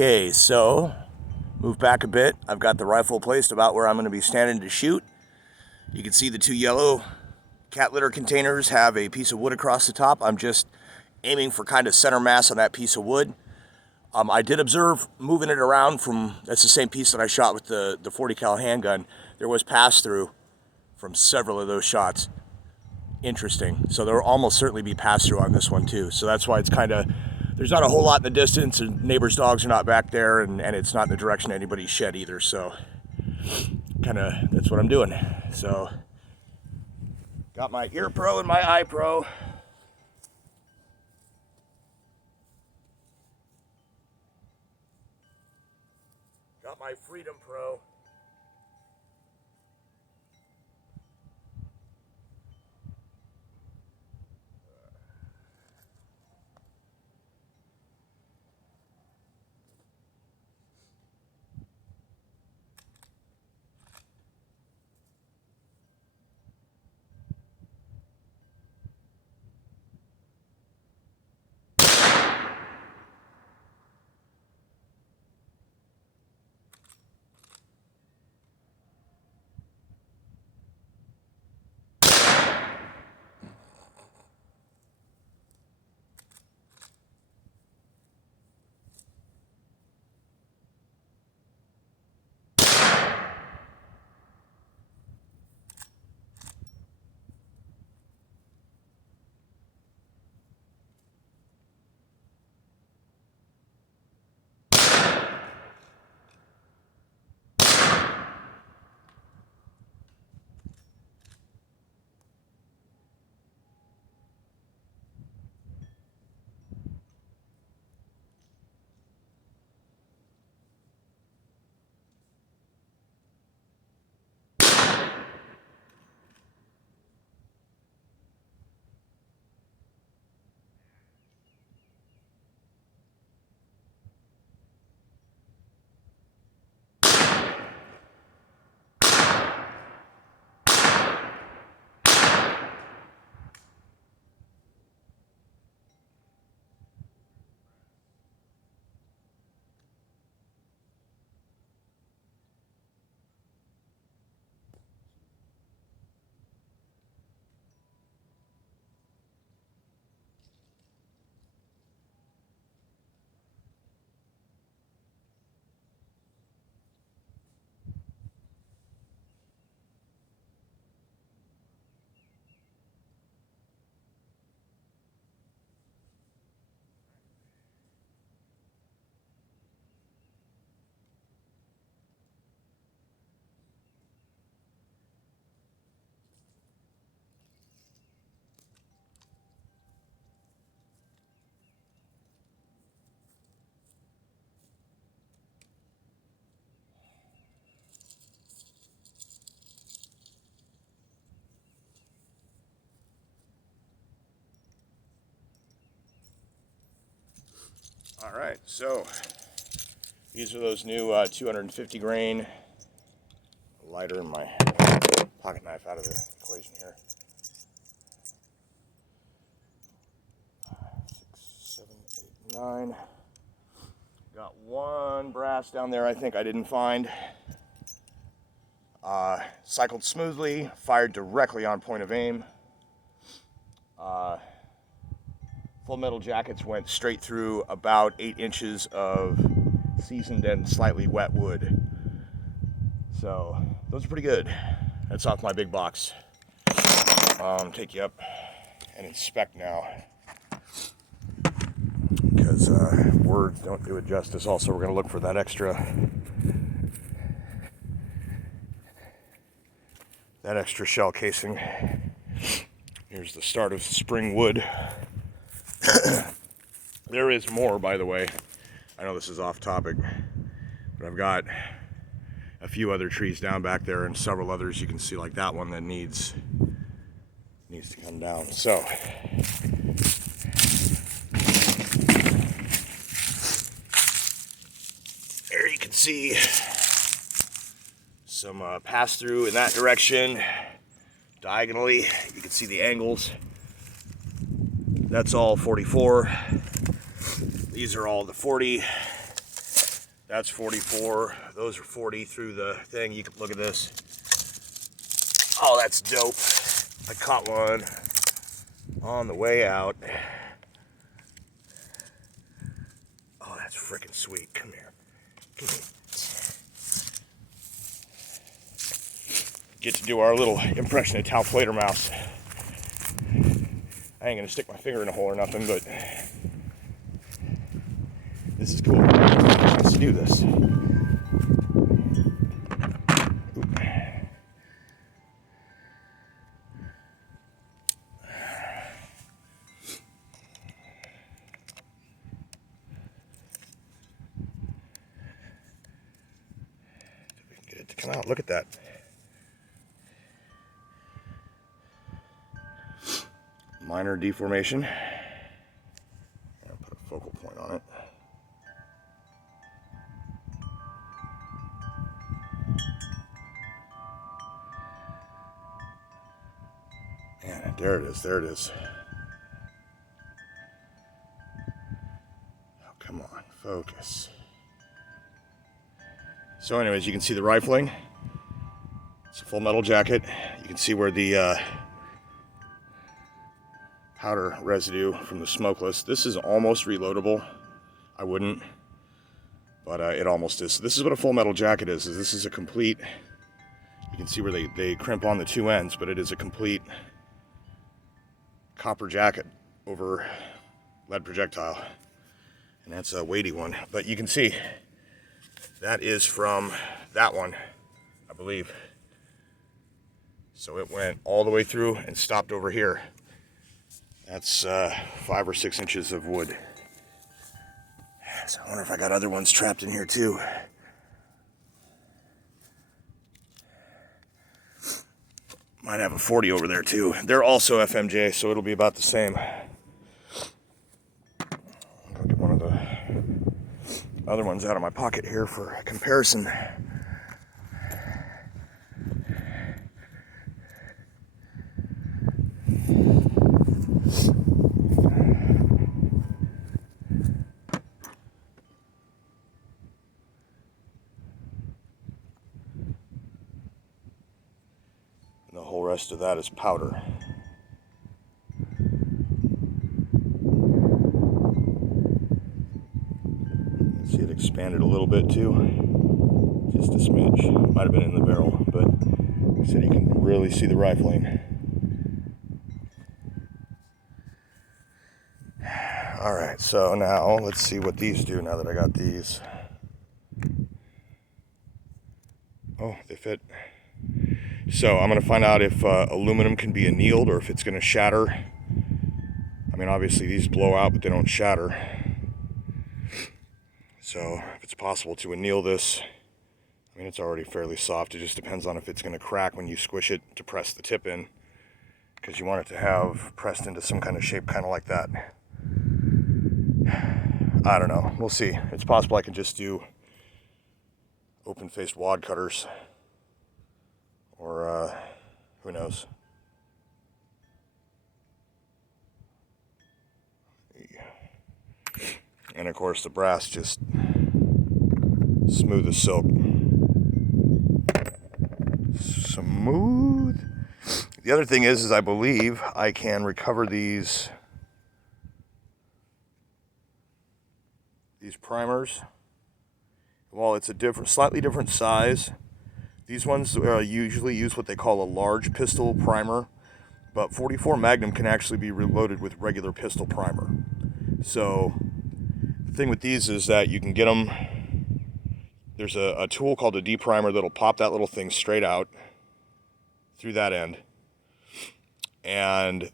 Okay, so move back a bit. I've got the rifle placed about where I'm going to be standing to shoot. You can see the two yellow cat litter containers have a piece of wood across the top. I'm just aiming for kind of center mass on that piece of wood. I did observe moving it around from, that's the same piece that I shot with the 40 cal handgun. There was pass-through from several of those shots. Interesting. So there will almost certainly be pass-through on this one too. So that's why it's kind of, there's not a whole lot in the distance, and neighbors' dogs are not back there, and it's not in the direction of anybody's shed either. So kind of, that's what I'm doing. So got my ear pro and my eye pro. Got my Freedom Pro. All right, so these are those new 250 grain. Lighter and my pocket knife out of the equation here. 6, 7, 8, 9. Got one brass down there I think I didn't find. Cycled smoothly, fired directly on point of aim. Full metal jackets went straight through about 8 inches of seasoned and slightly wet wood. So those are pretty good. That's off my big box. Take you up and inspect now, because words don't do it justice. Also, we're going to look for that extra shell casing. Here's the start of spring wood. There is more, by the way. I know this is off topic, but I've got a few other trees down back there and several others you can see, like that one that needs to come down. So there you can see some pass through in that direction diagonally. You can see the angles. That's all 44. These are all the 40. That's 44. Those are 40 through the thing. You can look at this. Oh, that's dope. I caught one on the way out. Oh, that's freaking sweet. Come here. Come here. Get to do our little impression of Tau Flater Mouse. I ain't gonna stick my finger in a hole or nothing, but this is cool. Let's do this. Get it to come out. Look at that. Minor deformation. I'll put a focal point on it. Man, there it is. There it is. Oh, come on, focus. So anyways, you can see the rifling. It's a full metal jacket. You can see where the powder residue from the smokeless. This is almost reloadable. I wouldn't, but it almost is. So this is what a full metal jacket is this is a complete, you can see where they crimp on the two ends, but it is a complete copper jacket over lead projectile. And that's a weighty one, but you can see that is from that one, I believe. So it went all the way through and stopped over here. That's 5 or 6 inches of wood. So I wonder if I got other ones trapped in here too. Might have a 40 over there too. They're also FMJ, so it'll be about the same. I'll get one of the other ones out of my pocket here for comparison. The whole rest of that is powder. You see it expanded a little bit too, just a smidge. Might have been in the barrel, but like I said, you can really see the rifling. All right, so now let's see what these do now that I got these. Oh, they fit. So I'm going to find out if aluminum can be annealed or if it's going to shatter. I mean, obviously these blow out, but they don't shatter. So if it's possible to anneal this, I mean, it's already fairly soft. It just depends on if it's going to crack when you squish it to press the tip in, because you want it to have pressed into some kind of shape, kind of like that. I don't know. We'll see. It's possible I can just do open-faced wad cutters. Or, who knows? And of course, the brass just smooth as silk. Smooth. The other thing is I believe I can recover these primers. Well, it's a slightly different size. These ones usually use what they call a large pistol primer, but 44 Magnum can actually be reloaded with regular pistol primer. So the thing with these is that you can get them, there's a tool called a deprimer that'll pop that little thing straight out through that end, and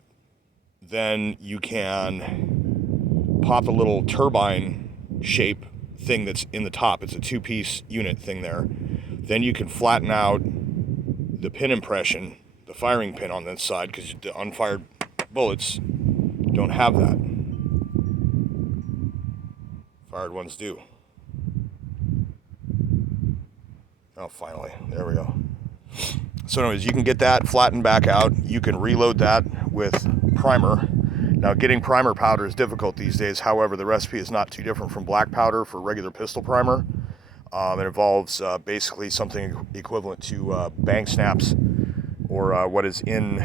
then you can pop a little turbine shape thing that's in the top. It's a 2-piece unit thing there. Then you can flatten out the pin impression, the firing pin on this side, because the unfired bullets don't have that. Fired ones do. Oh, finally. There we go. So anyways, you can get that flattened back out. You can reload that with primer. Now, getting primer powder is difficult these days. However, the recipe is not too different from black powder for regular pistol primer. It involves basically something equivalent to bang snaps, or what is in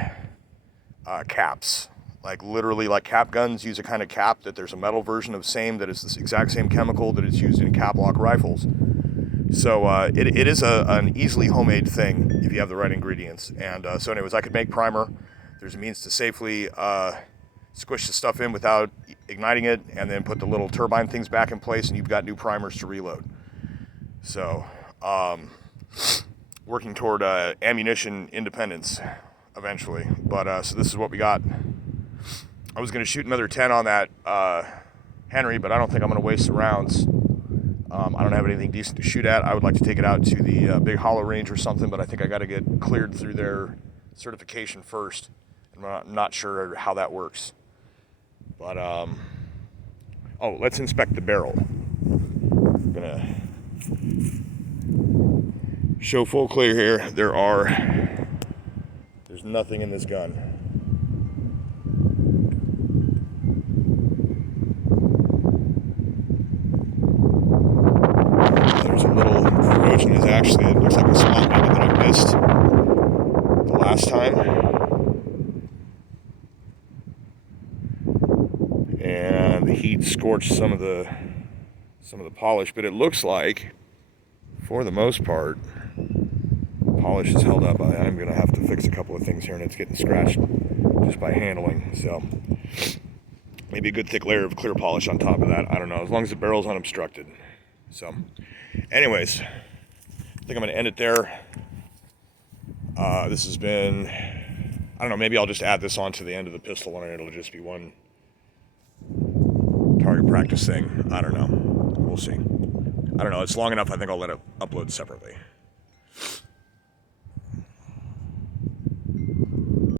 caps. Like literally, like cap guns use a kind of cap that there's a metal version of same that is this exact same chemical that is used in cap lock rifles. So it is an easily homemade thing if you have the right ingredients. And so anyways, I could make primer. There's a means to safely squish the stuff in without igniting it, and then put the little turbine things back in place, and you've got new primers to reload. So working toward ammunition independence eventually. But so this is what we got. I was going to shoot another 10 on that Henry, but I don't think I'm going to waste the rounds. I don't have anything decent to shoot at. I would like to take it out to the big hollow range or something, but I think I got to get cleared through their certification first. I'm not sure how that works. But, oh, let's inspect the barrel. I'm going to show full clear here. There's nothing in this gun. Is actually, it looks like a spot maybe that I missed the last time, and the heat scorched some of the polish, but it looks like for the most part the polish is held up. I'm gonna have to fix a couple of things here, and it's getting scratched just by handling, so maybe a good thick layer of clear polish on top of that. I don't know, as long as the barrel's unobstructed. So anyways, I think I'm going to end it there. This has been, I don't know, maybe I'll just add this on to the end of the pistol one, and it'll just be one target practice thing. I don't know. We'll see. I don't know. It's long enough. I think I'll let it upload separately.